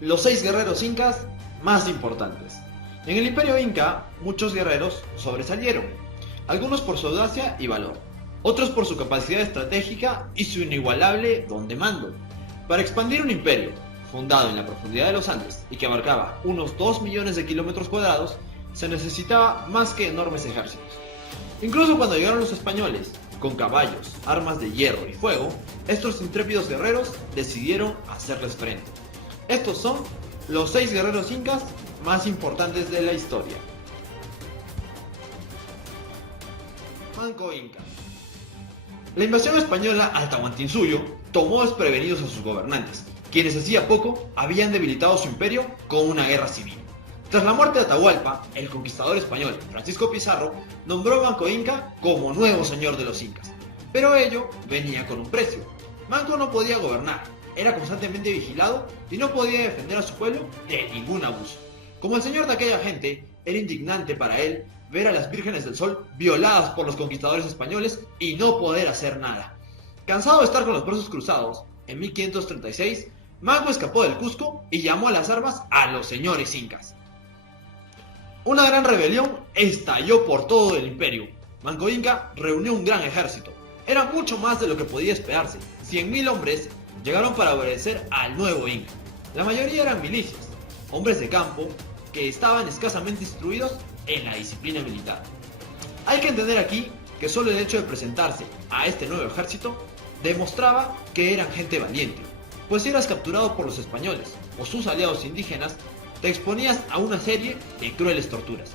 Los 6 guerreros incas más importantes. En el Imperio Inca, muchos guerreros sobresalieron, algunos por su audacia y valor, otros por su capacidad estratégica y su inigualable don de mando. Para expandir un imperio, fundado en la profundidad de los Andes y que abarcaba unos 2 millones de kilómetros cuadrados, se necesitaba más que enormes ejércitos. Incluso cuando llegaron los españoles, con caballos, armas de hierro y fuego, estos intrépidos guerreros decidieron hacerles frente. Estos son los 6 guerreros incas más importantes de la historia. Manco Inca. La invasión española al Tahuantinsuyo tomó desprevenidos a sus gobernantes, quienes hacía poco habían debilitado su imperio con una guerra civil. Tras la muerte de Atahualpa, el conquistador español Francisco Pizarro nombró a Manco Inca como nuevo señor de los incas, pero ello venía con un precio. Manco no podía gobernar, era constantemente vigilado y no podía defender a su pueblo de ningún abuso. Como el señor de aquella gente, era indignante para él ver a las vírgenes del sol violadas por los conquistadores españoles y no poder hacer nada. Cansado de estar con los brazos cruzados, en 1536, Manco escapó del Cusco y llamó a las armas a los señores incas. Una gran rebelión estalló por todo el imperio. Manco Inca reunió un gran ejército. Era mucho más de lo que podía esperarse. 100.000 hombres llegaron para obedecer al nuevo Inca. La mayoría eran milicias, hombres de campo que estaban escasamente instruidos en la disciplina militar. Hay que entender aquí que solo el hecho de presentarse a este nuevo ejército demostraba que eran gente valiente, pues si eras capturado por los españoles o sus aliados indígenas, te exponías a una serie de crueles torturas.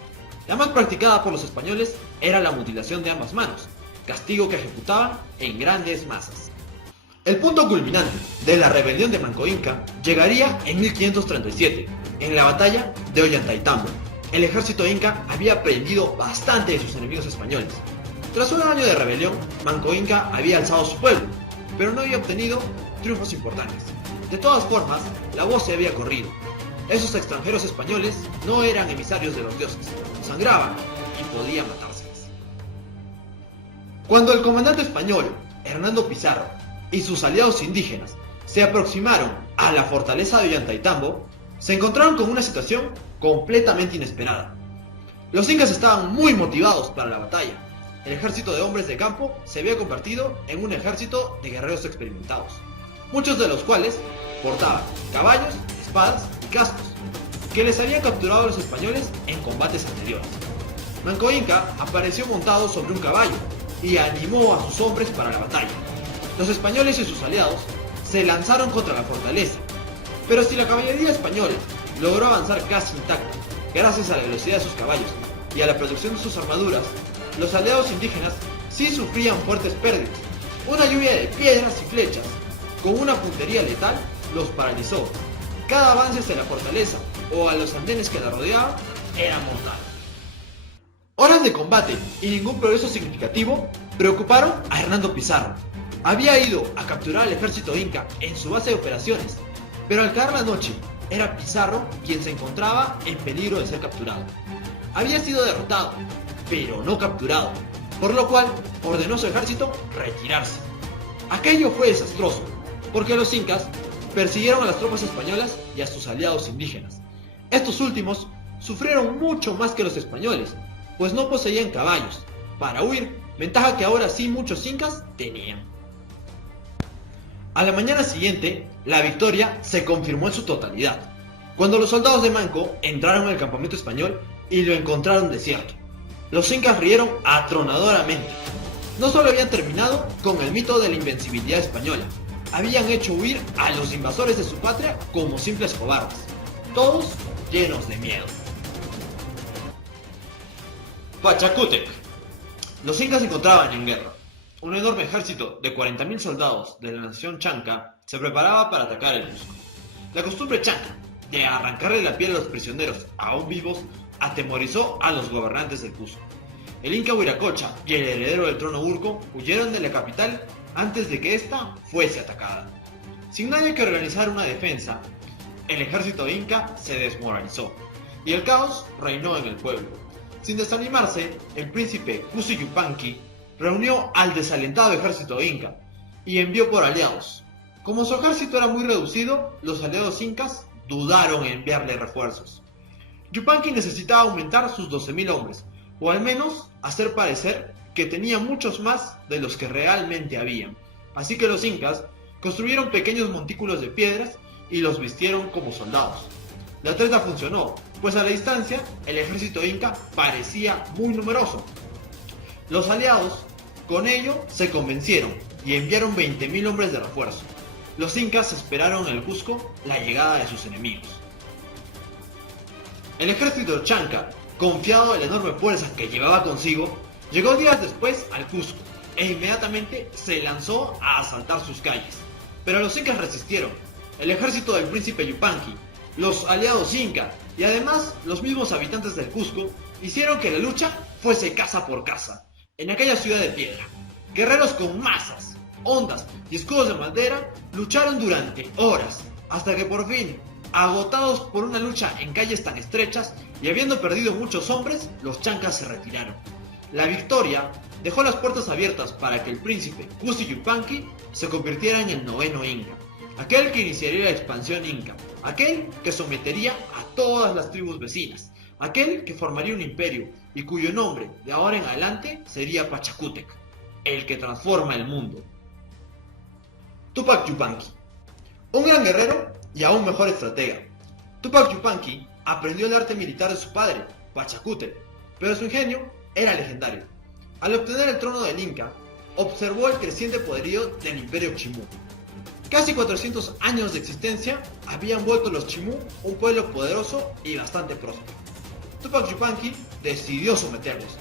La más practicada por los españoles era la mutilación de ambas manos, castigo que ejecutaban en grandes masas. El punto culminante de la rebelión de Manco Inca llegaría en 1537, en la batalla de Ollantaytambo. El ejército inca había aprendido bastante de sus enemigos españoles. Tras un año de rebelión, Manco Inca había alzado su pueblo, pero no había obtenido triunfos importantes. De todas formas, la voz se había corrido. Esos extranjeros españoles no eran emisarios de los dioses, sangraban y podían matárseles. Cuando el comandante español, Hernando Pizarro, y sus aliados indígenas se aproximaron a la fortaleza de Ollantaytambo, se encontraron con una situación completamente inesperada. Los incas estaban muy motivados para la batalla. El ejército de hombres de campo se había convertido en un ejército de guerreros experimentados, muchos de los cuales portaban caballos, espadas y cascos, que les habían capturado a los españoles en combates anteriores. Manco Inca apareció montado sobre un caballo y animó a sus hombres para la batalla. Los españoles y sus aliados se lanzaron contra la fortaleza, pero si la caballería española logró avanzar casi intacta gracias a la velocidad de sus caballos y a la producción de sus armaduras, los aliados indígenas sí sufrían fuertes pérdidas. Una lluvia de piedras y flechas con una puntería letal los paralizó. Cada avance hacia la fortaleza o a los andenes que la rodeaban era mortal. Horas de combate y ningún progreso significativo preocuparon a Hernando Pizarro. Había ido a capturar al ejército inca en su base de operaciones, pero al caer la noche era Pizarro quien se encontraba en peligro de ser capturado. Había sido derrotado, pero no capturado, por lo cual ordenó a su ejército retirarse. Aquello fue desastroso, porque los incas persiguieron a las tropas españolas y a sus aliados indígenas. Estos últimos sufrieron mucho más que los españoles, pues no poseían caballos para huir, ventaja que ahora sí muchos incas tenían. A la mañana siguiente, la victoria se confirmó en su totalidad, cuando los soldados de Manco entraron al campamento español y lo encontraron desierto. Los incas rieron atronadoramente. No solo habían terminado con el mito de la invencibilidad española, habían hecho huir a los invasores de su patria como simples cobardes, todos llenos de miedo. Pachacútec. Los incas se encontraban en guerra. Un enorme ejército de 40.000 soldados de la nación chanca se preparaba para atacar el Cusco. La costumbre chanca de arrancarle la piel a los prisioneros aún vivos atemorizó a los gobernantes del Cusco. El inca Huiracocha y el heredero del trono Urco huyeron de la capital antes de que ésta fuese atacada. Sin nadie que organizar una defensa, el ejército inca se desmoralizó y el caos reinó en el pueblo. Sin desanimarse, el príncipe Kusi Yupanqui reunió al desalentado ejército inca y envió por aliados. Como su ejército era muy reducido, los aliados incas dudaron en enviarle refuerzos. Yupanqui necesitaba aumentar sus 12.000 hombres, o al menos hacer parecer que tenía muchos más de los que realmente habían. Así que los incas construyeron pequeños montículos de piedras y los vistieron como soldados. La treta funcionó, pues a la distancia el ejército inca parecía muy numeroso. Los aliados, con ello, se convencieron y enviaron 20.000 hombres de refuerzo. Los incas esperaron en el Cusco la llegada de sus enemigos. El ejército chanca, confiado en la enorme fuerza que llevaba consigo, llegó días después al Cusco e inmediatamente se lanzó a asaltar sus calles. Pero los incas resistieron. El ejército del príncipe Yupanqui, los aliados inca y además los mismos habitantes del Cusco hicieron que la lucha fuese casa por casa. En aquella ciudad de piedra, guerreros con mazas, hondas y escudos de madera lucharon durante horas, hasta que por fin, agotados por una lucha en calles tan estrechas y habiendo perdido muchos hombres, los chancas se retiraron. La victoria dejó las puertas abiertas para que el príncipe Kusi Yupanqui se convirtiera en el noveno inca, aquel que iniciaría la expansión inca, aquel que sometería a todas las tribus vecinas, aquel que formaría un imperio y cuyo nombre de ahora en adelante sería Pachacútec, el que transforma el mundo. Tupac Yupanqui, un gran guerrero y aún mejor estratega. Tupac Yupanqui aprendió el arte militar de su padre, Pachacútec, pero su ingenio era legendario. Al obtener el trono del Inca, observó el creciente poderío del Imperio Chimú. Casi 400 años de existencia habían vuelto los Chimú un pueblo poderoso y bastante próspero. Tupac Yupanqui decidió someterlos,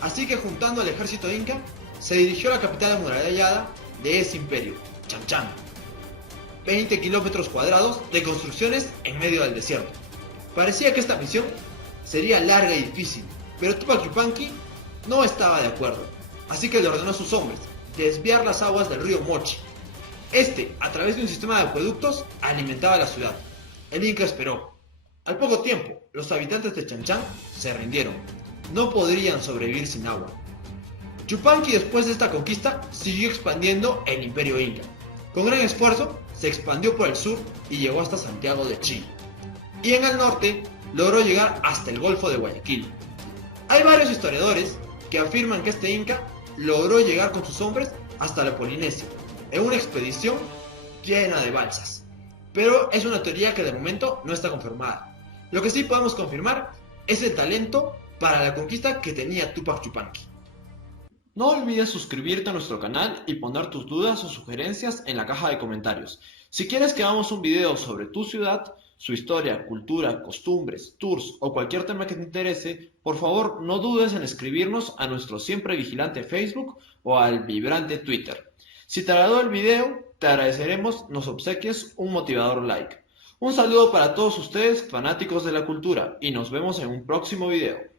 así que juntando al ejército inca, se dirigió a la capital amurallada de ese imperio, Chan-Chan. 20 kilómetros cuadrados de construcciones en medio del desierto. Parecía que esta misión sería larga y difícil, pero Tupac Yupanqui no estaba de acuerdo, así que le ordenó a sus hombres desviar las aguas del río Mochi. Este, a través de un sistema de acueductos, alimentaba la ciudad. El Inca esperó. Al poco tiempo, los habitantes de Chan-Chan se rindieron. No podrían sobrevivir sin agua. Yupanqui, después de esta conquista, siguió expandiendo el imperio Inca. Con gran esfuerzo, se expandió por el sur y llegó hasta Santiago de Chile. Y en el norte, logró llegar hasta el Golfo de Guayaquil. Hay varios historiadores que afirman que este Inca logró llegar con sus hombres hasta la Polinesia, en una expedición llena de balsas. Pero es una teoría que de momento no está confirmada. Lo que sí podemos confirmar es el talento para la conquista que tenía Tupac Yupanqui. No olvides suscribirte a nuestro canal y poner tus dudas o sugerencias en la caja de comentarios. Si quieres que hagamos un video sobre tu ciudad, su historia, cultura, costumbres, tours o cualquier tema que te interese, por favor no dudes en escribirnos a nuestro siempre vigilante Facebook o al vibrante Twitter. Si te agradó el video, te agradeceremos nos obsequies un motivador like. Un saludo para todos ustedes fanáticos de la cultura y nos vemos en un próximo video.